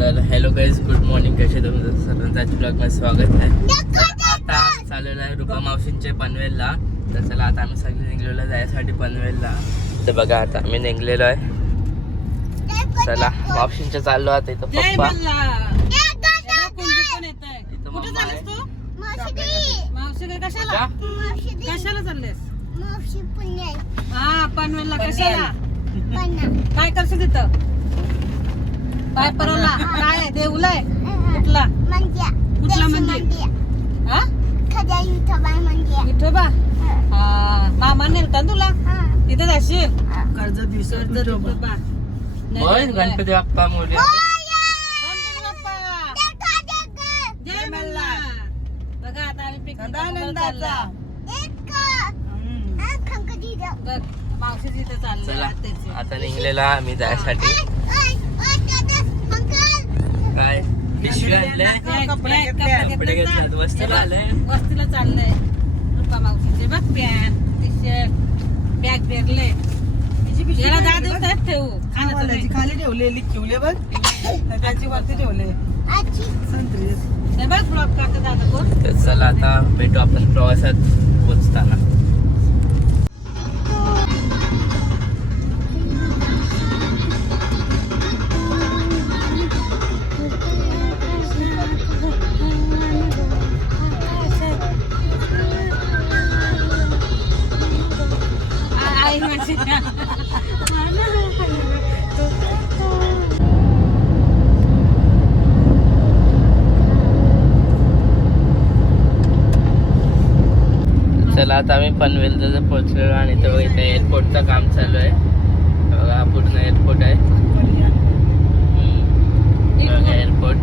तर hello guys good morning कसे तुमचं? सर्वांचं आजच्या ब्लॉगमध्ये स्वागत आहे. आता चाललेलं आहे रुपा मावशींचे पनवेलला. तर चला आता आम्ही सगळे निघलेलो जायसाठी पनवेलला. तर बघा आता आम्ही निघलेलो आहे. चला मावशींच्या चाललो आता इथं पप्पा. हे. इथं मम्मा कशाला? कशाला चाललेस? हा पनवेलला कशाला? काय करशील तिथं? काय परवला काय? देऊला आहे. कुठला? कुठला मंदिर हा? विठोबा हा. मामा नेलता ना तुला? तिथे जाशील? कर्ज विठोबा. होय गणपती बाप्पा मोरे गणपती बाप्पा. जय मल्हार. बघा आता आम्ही पिकनिक चालला बघ मावशी तिथे चालले चला आत्याची. आता निघलेला आम्ही जायसाठी. काय? पिशवी कपडे कपडे? वस्तीला वस्तीला चाललंय. रुपा मावशीचे बघ पॅन्ट टी शर्ट बॅग फेरले याला दहा दिवसात ठेवू. खाण्याचं नाही. खाली ठेवलेली ठेवले बघ. त्याची वरती ठेवले. संत्री. हे बघ ब्लॉक काढतात आता कोण? चला आता भेटू आपण प्रवासात पोचताना. चला आता आम्ही पनवेल जर पोहोचलो आणि तो इथे एअरपोर्टचं काम चालू आहे. बघा पूर्ण एअरपोर्ट आहे. एअरपोर्ट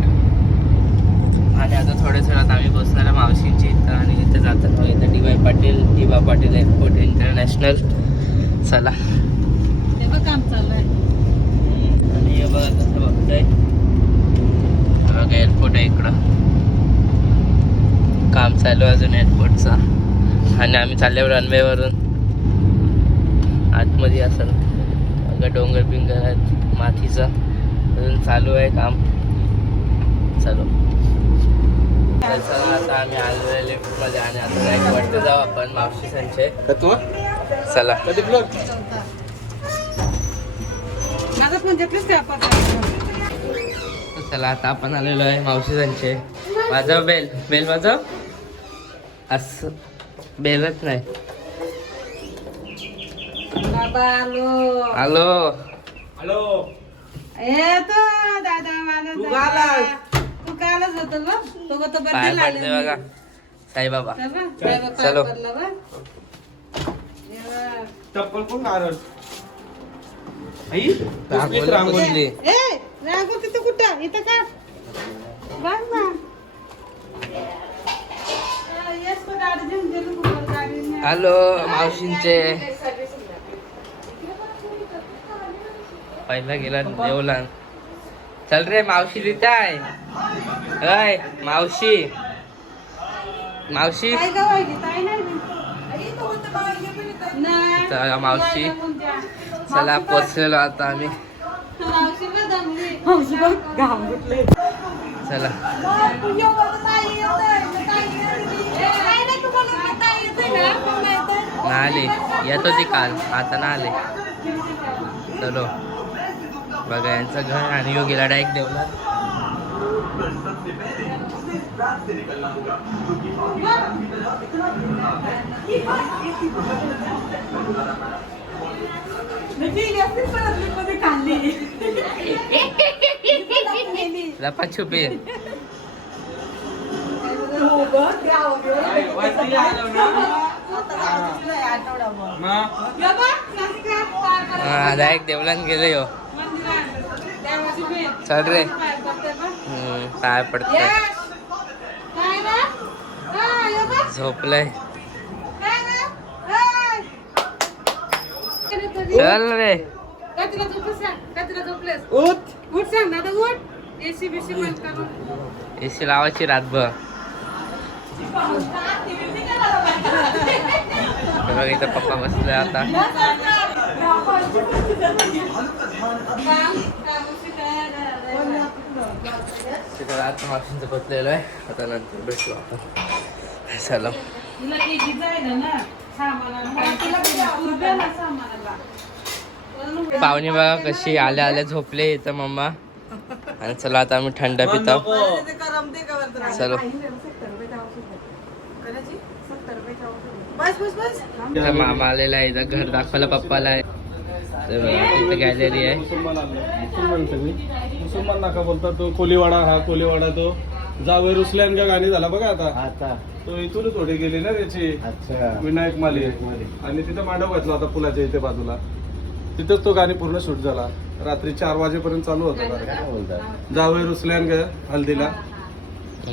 आणि आता थोड्या वेळात आम्ही आहे मावशींची इथं आणि इथे जातात इथं D Y Patil D Y Patil airport international चला. काम चालू आहे. आणि हे बघा कसं बघतोय. बघा एअरपोर्ट आहे इकडं. काम चालू आहे अजून एअरपोर्टचं आणि आम्ही चाललो रनवेवरून आतमध्ये असेल. बघा डोंगर बिंगर आहेत मातीचं. अजून चालू आहे काम. चालू. आता आम्ही आलो आहे लिफ्टमध्ये आणि आता वरती जाऊ आपण मावशी संचय चला. माझा तर चला आता आपण आलेलो आहे मावशी संचय वाजव बेल. बेल वाजव. असं. बेलच नाही बाबा आलो आलो ए तो दादा तू दादा. आलास. तू कालच होतो बघ तो तो पाय पडते बघा साईबाबा चलो. चप्पल कोण कारण आई रांगोळी तिथं कुठं इथं का ना आलो मावशींचे. पहिला गेला देवला चल रे मावशी आहे अय मावशी. मावशी. काय. चला, मावशी. चला पोचलेलो आता आम्ही. चला. आले. येत होती काल? आता ना आले. चलो. बघा यांचं घर आणि यो गेला डायरेक्ट देवला लपाछुपी या हा डायरेक्ट देवलान गेलो हो. यो चल रे. पडते पाय काय झोपलंय. चल रे. एसी लावायची रातभर. बघ इथं पप्पा बसले आता. तर आता मावशींचं बसलेलो आहे. आता नंतर भेटू आपण. चला. पाहुणे बघा कशी आल्या आल्या झोपले इथं मम्मा. आणि चला आता आम्ही थंड पितो? चलो. बस बस बस. इथं मामा आलेला आहे इथं घर दाखवायला पप्पाला आहे. तर बघा, तिथं गॅलरी आहे. मुसलमान आले मुसलमान सगळी मुसलमान नाका बोलतात तो कोलीवाडा हा कोलीवाडा तो. जावे रुसल्यान का गाणी झाला बघा आता. आता. तो इथूनच थोडी गेली ना त्याची. अच्छा. विनायक माली. आणि तिथं मांडव घातला होता पुलाच्या इथे बाजूला. तिथंच तो गाणी पूर्ण शूट झाला. रात्री चार वाजेपर्यंत चालू होता. जावे रुसल्यान ग हल्दीला.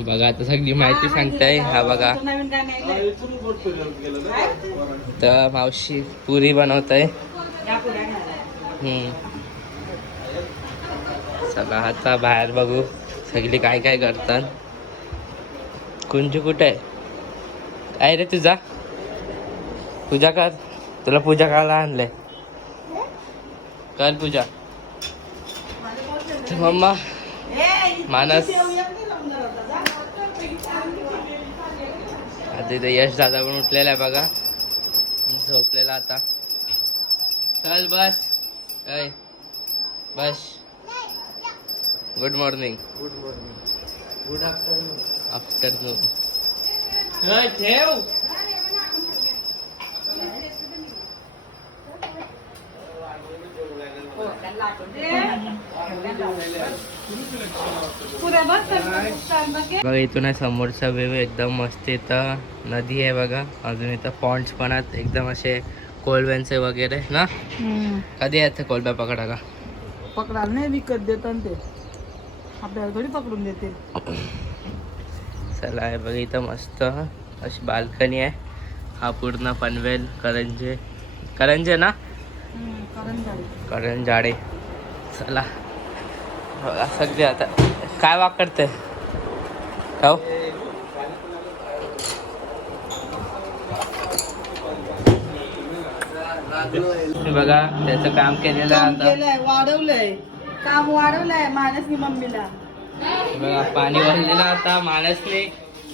बघा आता सगळी माहिती सांगताय. हा बघा. तर मावशी पुरी बनवत आहे आता बाहेर बघू सगळी काय काय करतात. कुंजू कुठे? आहे काय रे तुझा पूजा कर. तुला पूजा करायला आणलंय. कर पूजा. मम्मा मानस. आता इथे यश दादा पण उठलेला आहे बघा. झोपलेला आता. चल बस. ऐ बस. Good morning good morning good afternoon afternoon ठेव. छान बघ. इथून आहे समोरचा व्यू एकदम मस्त. इथं नदी आहे बघा. अजून इथं पॉन्ड्स पण आहेत. एकदम असे कोलव्यांचे वगैरे ना? कधी येते कोलब्या पकडायला पकडाल नाही विकत देतात ते. आपल्याला थोडी पकडून देते चला आहे बघा इथं मस्त. अशी बाल्कनी आहे. हा पूर्ण पनवेल करंजे. करंजे ना? करंजाडे चला. बघा सगळे आता काय वाक करते? हो? बघा त्याचं काम केलेलं आता. वाढवलंय. काम वाढवलंय मानसनी मम्मीला. बघा पाणी भरलेलं आता माणसने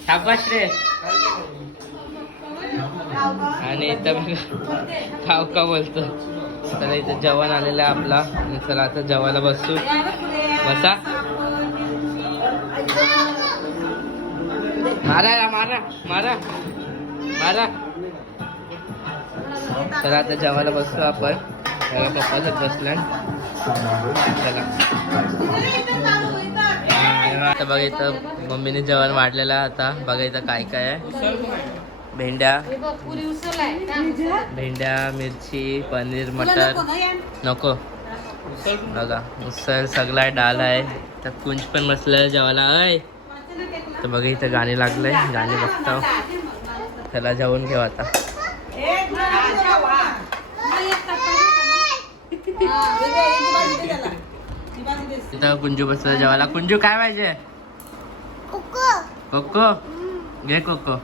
शाबाश रे. आणि इथं खाव का बोलतो. चला इथं जेवण आलेलं आहे आपला. चला आता जेवायला बसू. बसा मारा मारा मारा मारा. चला आता जेवायला बसतो आपण. त्याला पप्पाच बसलाय चला. आता बघा इथं मम्मीने जेवण वाढलेलं आता. बघा इथं काय काय आहे. भेंड्या. हे. भेंड्या मिरची पनीर मटर. नको. बघा उसळ सगळा डाल आहे. तर कुंज पण बसलं जेवायला. अय तर बघा इथं गाणी लागलंय. गाणी बघतो त्याला जेवण घेऊ आता. इथं कुंजू बसलं जेवायला. कुंजू काय पाहिजे? कोको. घे कोको.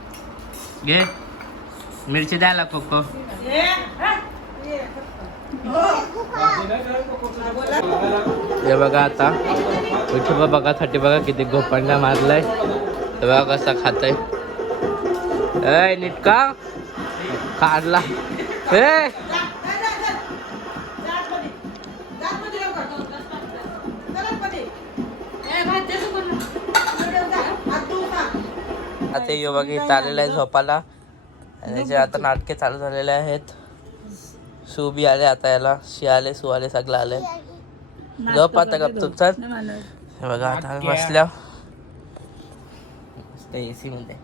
घे. मिरची द्यायला कोको. हे बघा आता. विठोबा बघा साठी बघा किती गोपंडा मारलाय. हे बघा कसा खातय. ऐ निटका. काढला हे आता योगा बघा इथं आलेला आहे झोपाला आणि जे आता नाटके चालू झालेले आहेत. सू बी आले आता याला शी आले सू आले सगळं आले गप आता गप तुमचा हे बघा आता बसल्या. मस्त एसी मध्ये.